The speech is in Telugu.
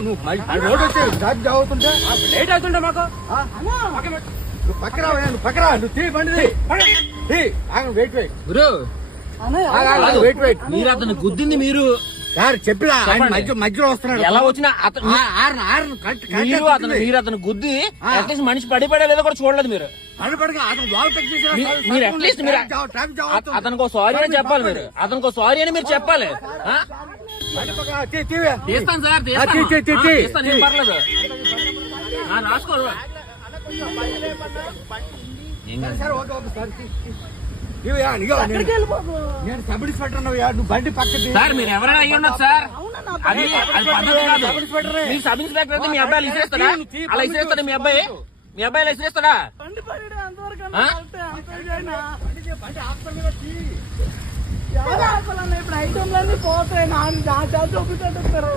నువ్వు రోడ్ వచ్చి ట్రాఫిక్ జామ్ అవుతుంటే లేట్ అవుతుంటే మాకు నువ్వు పక్కరా నువ్వు పక్కరా నువ్వు తీ బండి వెయిట్ వెయిట్ గురు వెయిట్ వెయిట్ మీరు అతను గుద్దింది మీరు సార్ చెప్పినా మధ్యలో వస్తున్నాడు ఎలా వచ్చినా మీరు అతను గుద్ది అట్లీస్ట్ మనిషి పడిపోయలేదో కూడా చూడలేదు మీరు. మీరు అట్లీస్ట్ మీరు అతనికి సారీ అని చెప్పాలి. మీరు అతనికి సారీ అని మీరు చెప్పాలి. తీస్తాను సార్ తీస్తాను ఏం పర్లేదు రాసుకోరు. నేను సబ్ ఇన్స్పెక్టర్ నువ్వు బండి పక్కన సార్ మీరు ఎవరైనా అయ్యి ఉండదు సార్. అది పద్ధతి కాదు. మీ సబ్ ఇన్స్పెక్టర్ అయితే మీ అబ్బాయి ఇసిరేస్తాడా? అలా ఇసిరేస్తాడా మీ అబ్బాయి? మీ అబ్బాయి ఇలా ఇసిరేస్తాడా? ఇప్పుడు ఐటమ్లన్నీ పోతాయి నా చూపిస్తారు.